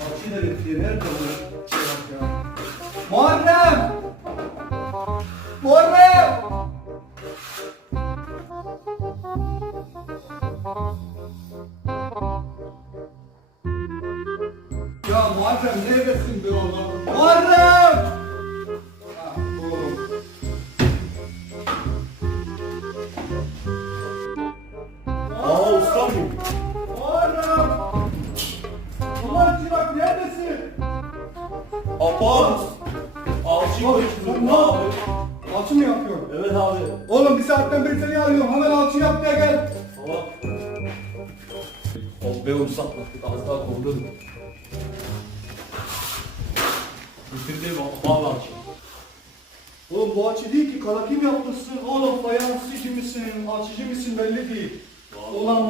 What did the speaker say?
Alçıyı da ya. Muharrem! Muharrem! Ya Muharrem neredesin be oğlum? Muharrem! Bu. Muharrem! Ulan Çırak neredesin? Apa. Alçı koyuyorsun. ne yapıyorsun? Alçı mı yapıyorsun? Evet abi. Oğlum bir saatten beri seni arıyorum. Hemen alçı yapmaya gel. Tamam. Oh be ustam. Az daha kovdum. Bitirdim abi alçı. Oğlum bu açı değil ki. Karakim yapmışsın. Oğlum fayansçı misin? Açıcı mısın belli değil. Ulan